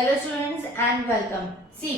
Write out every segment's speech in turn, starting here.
Hello students and welcome. C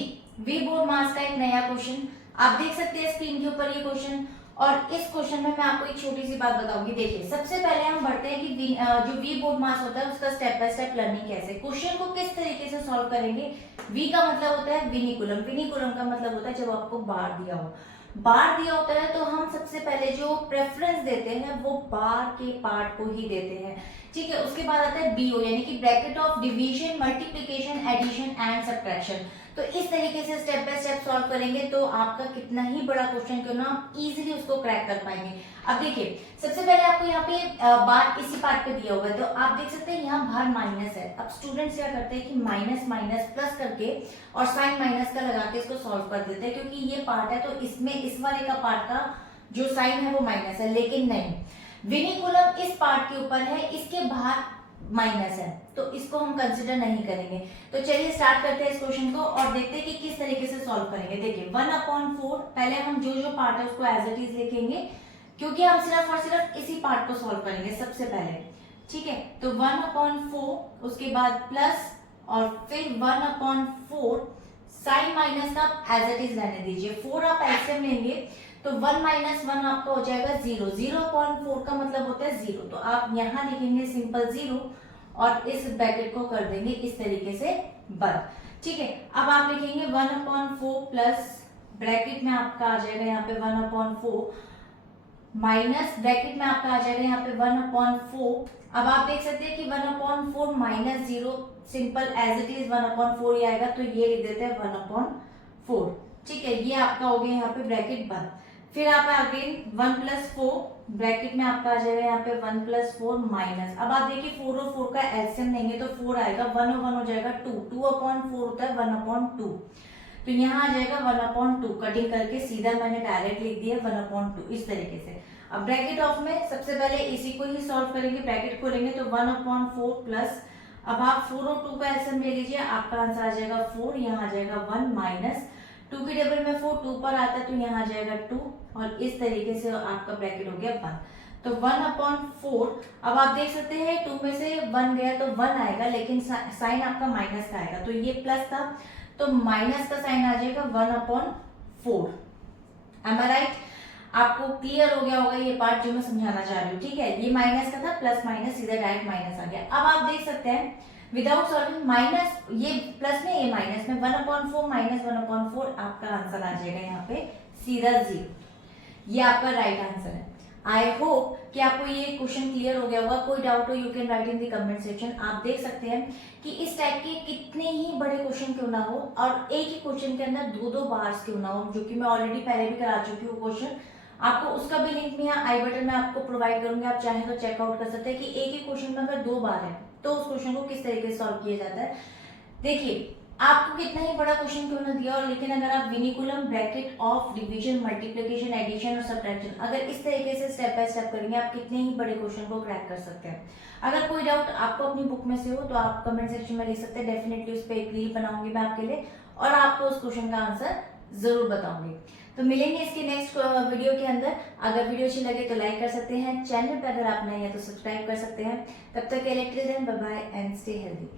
V board maths का एक नया क्वेश्चन आप देख सकते हैं स्क्रीन के ऊपर ये क्वेश्चन। और इस क्वेश्चन में मैं आपको एक छोटी सी बात बताऊंगी। देखिए, सबसे पहले हम बढ़ते हैं कि जो वी बोर्ड मास होता है उसका स्टेप बाय स्टेप लर्निंग कैसे, क्वेश्चन को किस तरीके से सॉल्व करेंगे। वी का मतलब होता है विनिकुलम, विनिकुलम का मतलब होता है जब आपको बार दिया हो, बार दिया होता है तो हम सबसे पहले जो प्रेफरेंस देते हैं वो बार के पार्ट को ही देते हैं। ठीक है, उसके बाद आता है बीओ यानी कि bracket of division, multiplication, addition and subtraction. तो इस तरीके से स्टेप बाय स्टेप सॉल्व करेंगे तो आपका कितना ही बड़ा क्वेश्चन क्यों ना आप इजीली उसको क्रैक कर पाएंगे। अब देखिए, सबसे पहले आपको यहाँ पे बार इसी पार्ट पे दिया हुआ है तो आप देख सकते हैं यहाँ बाहर माइनस है। अब स्टूडेंट्स क्या करते हैं कि माइनस माइनस प्लस करके और साइन माइनस का लगा के इसको सॉल्व कर देते हैं, क्योंकि ये पार्ट है तो इसमें इस वाले का पार्ट का जो साइन है वो माइनस है। लेकिन नहीं, विनिकुलम इस पार्ट के ऊपर है, इसके बाहर माइनस है तो इसको हम कंसिडर नहीं करेंगे। तो चलिए स्टार्ट करते हैं इस क्वेश्चन को और देखते हैं कि किस तरीके से सॉल्व करेंगे। देखिए 1/4 पहले हम जो जो पार्ट है उसको एज इट इज लिखेंगे, क्योंकि हम सिर्फ और सिर्फ इसी पार्ट को सॉल्व करेंगे सबसे पहले। ठीक है, तो 1/4 उसके बाद प्लस और फिर 1/4 साइन माइनस का एज इट इज रहने दीजिए। 4 आप एलसीएम लेंगे तो 1 - 1 आपका हो जाएगा 0। 0/4 का मतलब होता है 0, तो आप यहां लिखेंगे सिंपल 0 और इस ब्रैकेट को कर देंगे इस तरीके से बंद। ठीक है, अब आप लिखेंगे 1/4 प्लस ब्रैकेट में आपका आ जाएगा यहाँ पे 1/4 माइनस ब्रैकेट में आपका आ जाएगा यहाँ पे 1/4। अब आप देख सकते हैं कि 1/4 minus 0 simple as it is 1/4 ही आएगा, तो ये लिख देते हैं 1/4। ठीक है, ये आपका हो गया यहाँ पे ब्रैकेट बंद। फिर आप अगेन 1 + 4 ब्रैकेट में आपका आ जाएगा यहाँ पे 1 + 4 माइनस। अब आप देखिए 4 और 4 का एलसीएम लेंगे तो 4 आएगा, 1 और 1 हो जाएगा 2। 2/4 होता है 1/2, तो यहाँ आ जाएगा 1/2। कटिंग करके सीधा मैंने डायरेक्ट लिख दिया 1/2 इस तरीके से। अब ब्रैकेट ऑफ में सबसे पहले इसी को ही सॉल्व करेंगे, ब्रैकेट खोलेंगे तो 1/4 प्लस, अब आप 4 और 2 का एलसीएम ले लीजिए, आपका आंसर आ जाएगा 4, यहाँ आ जाएगा 1 माइनस 2 की टेबल में 4 2 पर आता है तो यहाँ आ जाएगा 2 और इस तरीके से आपका ब्रैकेट हो गया 1। तो 1/4, अब आप देख सकते हैं 2 में से 1 गया तो 1 आएगा, लेकिन साइन आपका माइनस का आएगा, तो ये प्लस था तो माइनस का साइन आ जाएगा 1/4। एम आई राइट? आपको क्लियर हो गया होगा ये पार्ट जो मैं समझाना चाह रही हूँ। ठीक है, ये माइनस का था, प्लस माइनस सीधा डायरेक्ट माइनस आ गया। अब आप देख सकते हैं विदाउट सॉल्विंग माइनस, ये प्लस में ये माइनस में 1/4 माइनस 1/4 आपका आंसर आ जाएगा यहाँ पे सीधा 0। ये आपका राइट आंसर है। आई होप कि आपको ये क्वेश्चन क्लियर हो गया होगा। कोई डाउट हो you can write in the comment section. आप देख सकते हैं कि इस टाइप के कितने ही बड़े क्वेश्चन क्यों ना हो और एक ही क्वेश्चन के अंदर 2-2 बार्स क्यों ना हो, जो कि मैं ऑलरेडी पहले भी करा चुकी हूँ क्वेश्चन। आपको उसका भी लिंक मैं यहाँ आई बटन में आपको प्रोवाइड करूंगी, आप चाहें तो चेकआउट कर सकते हैं कि एक ही क्वेश्चन में अगर 2 बार है तो उस क्वेश्चन को किस तरीके से सॉल्व किया जाता है। देखिए, आपको कितना ही बड़ा क्वेश्चन क्यों ना दिया और लेकिन अगर आप vinculum, bracket of division, multiplication, addition और सब्ट्रैक्शन अगर इस तरीके से स्टेप बाय स्टेप करेंगे आप कितने ही बड़े क्वेश्चन को क्रैक कर सकते हैं। अगर कोई डाउट आपको अपनी बुक में से हो तो आप कमेंट सेक्शन में लिख सकते हैं, डेफिनेटली उस पर एक रील बनाऊंगी मैं आपके लिए और आपको उस क्वेश्चन का आंसर जरूर बताऊंगी। तो मिलेंगे इसके नेक्स्ट वीडियो के अंदर। अगर वीडियो अच्छी लगे तो लाइक कर सकते हैं, चैनल पर अगर आप नए हैं तो सब्सक्राइब कर सकते हैं। तब तक के लिए till then bye bye and stay healthy.